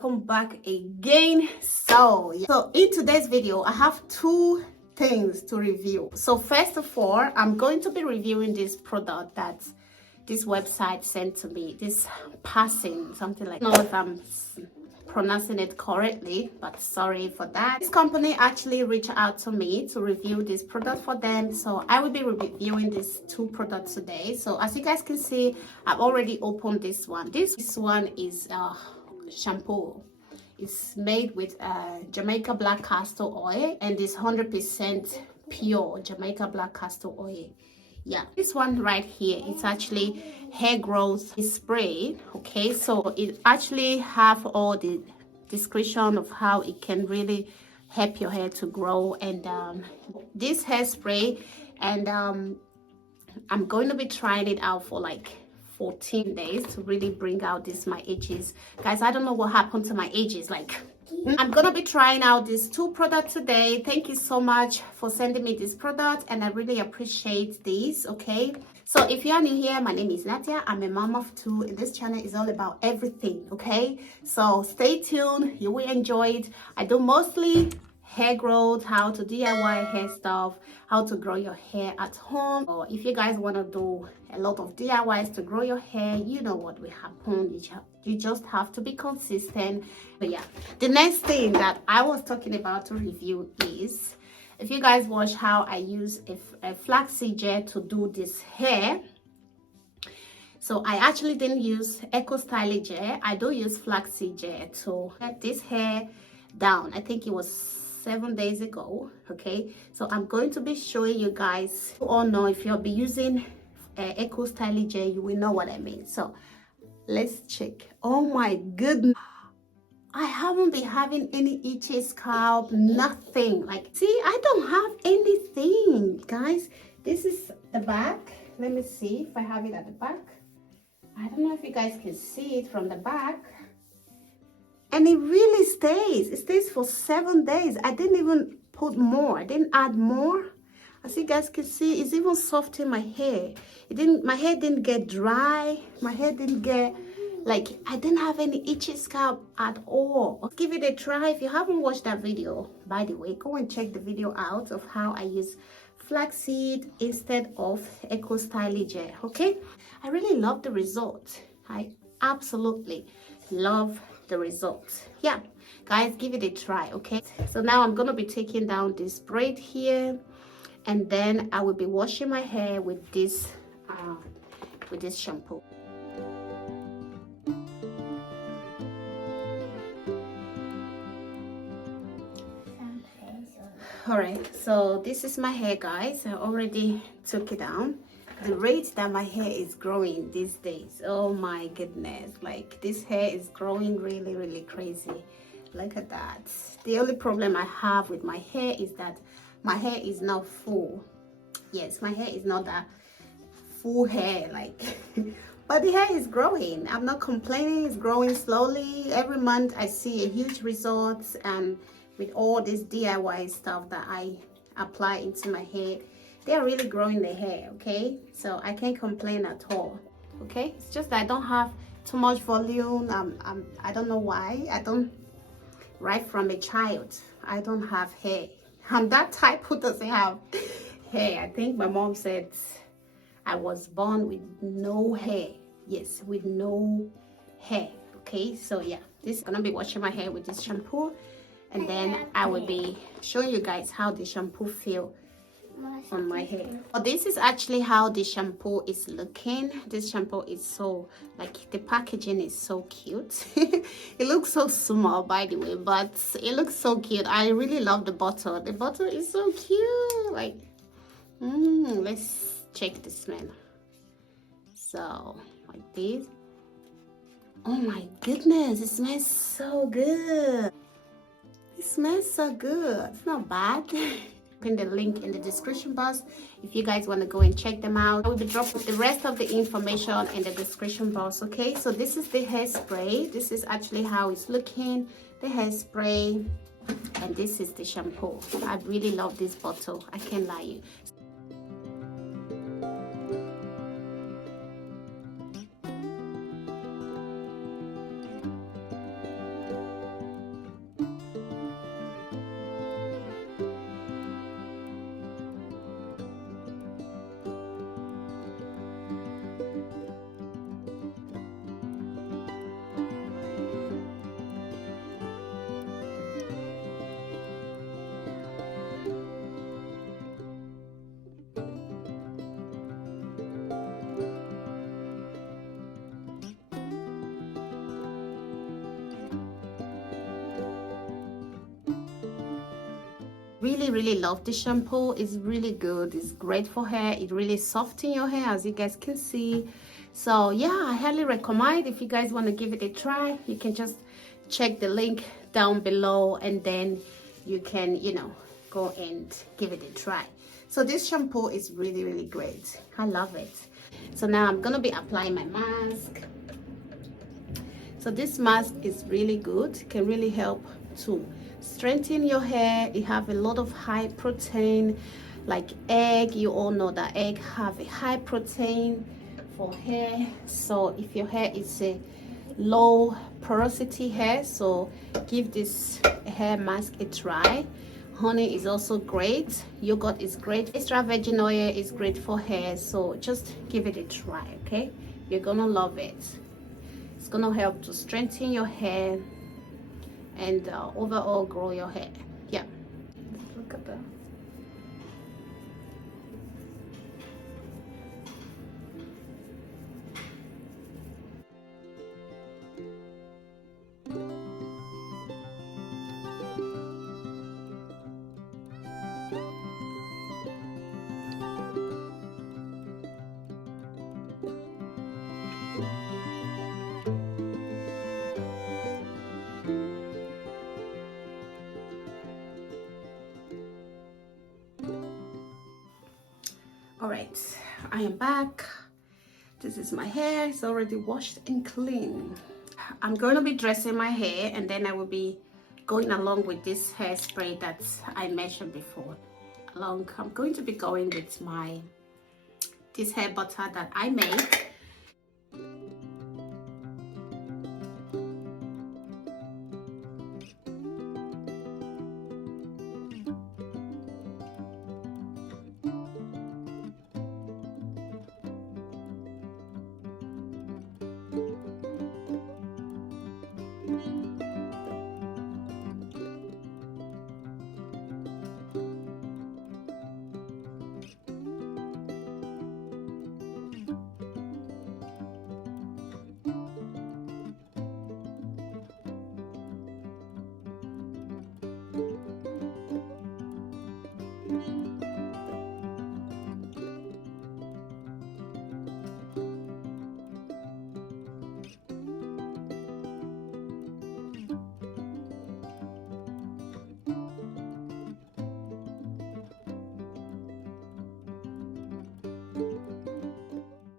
Welcome back again. So in today's video I have two things to review. So first of all, I'm going to be reviewing this product that this website sent to me, this passing something like, I don't know if I'm pronouncing it correctly, but sorry for that. This company actually reached out to me to review this product for them, so I will be reviewing these two products today. So as you guys can see, I've already opened this one. This one is shampoo. It's made with Jamaica black castor oil, and it's 100% pure Jamaica black castor oil. Yeah, this one right here, it's actually hair growth spray. Okay, so it actually have all the description of how it can really help your hair to grow. And this hairspray, and I'm going to be trying it out for like 14 days to really bring out my edges. Guys, I don't know what happened to my edges. Like, I'm gonna be trying out these two products today. Thank you so much for sending me this product, and I really appreciate this. Okay, so if you are new here, my name is Nadia. I'm a mom of two, and this channel is all about everything. Okay, so stay tuned, you will enjoy it. I do mostly hair growth, how to DIY hair stuff, how to grow your hair at home. Or if you guys want to do a lot of DIYs to grow your hair, you know what will happen. You just have to be consistent. But yeah, the next thing that I was talking about to review is, if you guys watch how I use a flaxseed gel to do this hair. So I actually didn't use Eco Styling gel. I do use flaxseed gel to get this hair down. I think it was 7 days ago. Okay, so I'm going to be showing you guys. You all know, if you'll be using Eco Styling gel, you will know what I mean. So let's check. Oh my goodness, I haven't been having any itchy scalp, nothing. Like, see, I don't have anything, guys. This is the back. Let me see if I have it at the back. I don't know if you guys can see it from the back. And it really stays. It stays for 7 days. I didn't even put more. I didn't add more. As you guys can see, it's even soft in my hair. My hair didn't get dry. My hair didn't get, like, I didn't have any itchy scalp at all. Let's give it a try. If you haven't watched that video, by the way, go and check the video out of how I use flaxseed instead of Eco Styling gel. Okay, I really love the result. I absolutely love the results. Yeah, guys, give it a try. Okay, so now I'm gonna be taking down this braid here, and then I will be washing my hair with this shampoo. All right, so this is my hair, guys. I already took it down. The rate that my hair is growing these days, oh my goodness, like, this hair is growing really crazy. Look at that. The only problem I have with my hair is that my hair is not full. Yes, my hair is not that full hair, like but the hair is growing. I'm not complaining. It's growing slowly. Every month I see a huge results, and with all this DIY stuff that I apply into my hair, they are really growing the hair. Okay, so I can't complain at all. Okay, it's just that I don't have too much volume. I don't know why. I don't, right from a child, I don't have hair. I'm that type who doesn't have hair. I think my mom said I was born with no hair. Yes, with no hair. Okay, so yeah, this is gonna be washing my hair with this shampoo, and then I will be showing you guys how the shampoo feel on my hair. Well, this is actually how the shampoo is looking. This shampoo is so, like, the packaging is so cute. It looks so small, by the way, but it looks so cute. I really love the bottle. The bottle is so cute. Like, let's check the smell. So like this. Oh my goodness, it smells so good. It smells so good. It's not bad. Pin the link in the description box if you guys want to go and check them out. I will be dropping the rest of the information in the description box. Okay, so this is the hairspray. This is actually how it's looking, the hairspray, and this is the shampoo. I really love this bottle, I can't lie you. Really love this shampoo. It's really good. It's great for hair. It really softens your hair, as you guys can see. So yeah, I highly recommend. If you guys want to give it a try, you can just check the link down below, and then you can, you know, go and give it a try. So this shampoo is really great. I love it. So now I'm gonna be applying my mask. So this mask is really good. It can really help to strengthen your hair. It have a lot of high protein, like egg. You all know that egg have a high protein for hair. So if your hair is a low porosity hair, so give this hair mask a try. Honey is also great. Yogurt is great. Extra virgin oil is great for hair. So just give it a try, okay? You're gonna love it. It's gonna help to strengthen your hair and overall grow your hair. Yeah, look at that. All right, I am back. This is my hair. It's already washed and clean. I'm going to be dressing my hair, and then I will be going along with this hairspray that I mentioned before. I'm going to be going with this hair butter that I make.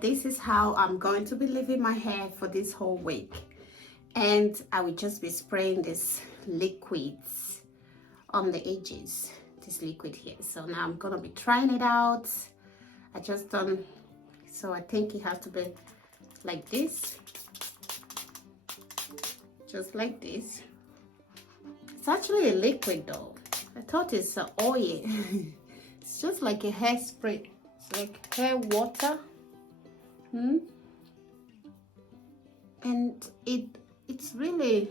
This is how I'm going to be leaving my hair for this whole week, and I will just be spraying this liquids on the edges, this liquid here. So now I'm gonna be trying it out. I just done, so I think it has to be like this, just like this. It's actually a liquid though. I thought it's oil. It's just like a hairspray. It's like hair water. And it's really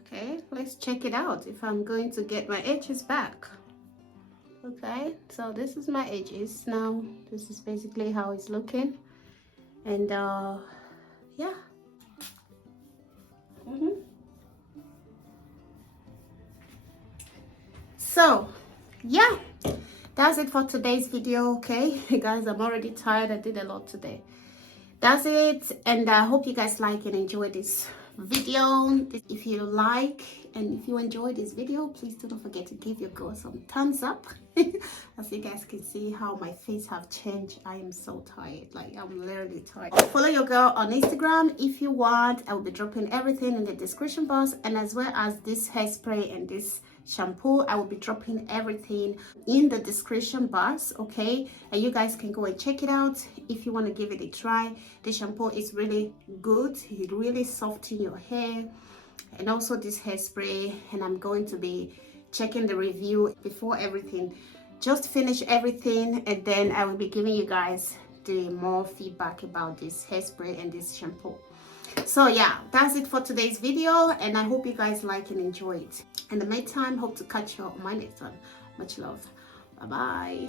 okay. Let's check it out if I'm going to get my edges back. Okay, so this is my edges now. This is basically how it's looking, and yeah. So yeah, that's it for today's video. Okay guys, I'm already tired. I did a lot today. That's it, and I hope you guys like and enjoy this video. If you like and if you enjoyed this video, please don't forget to give your girl some thumbs up. As you guys can see how my face have changed. I am so tired, like I'm literally tired. Follow your girl on Instagram if you want. I will be dropping everything in the description box, and as well as this hairspray and this shampoo, I will be dropping everything in the description box. Okay, and you guys can go and check it out if you want to give it a try. The shampoo is really good. It really softens your hair, and also this hairspray. And I'm going to be checking the review before everything, just finish everything, and then I will be giving you guys the more feedback about this hairspray and this shampoo. So yeah, that's it for today's video, and I hope you guys like and enjoy it. In the meantime, hope to catch you on my next one. Much love. Bye bye.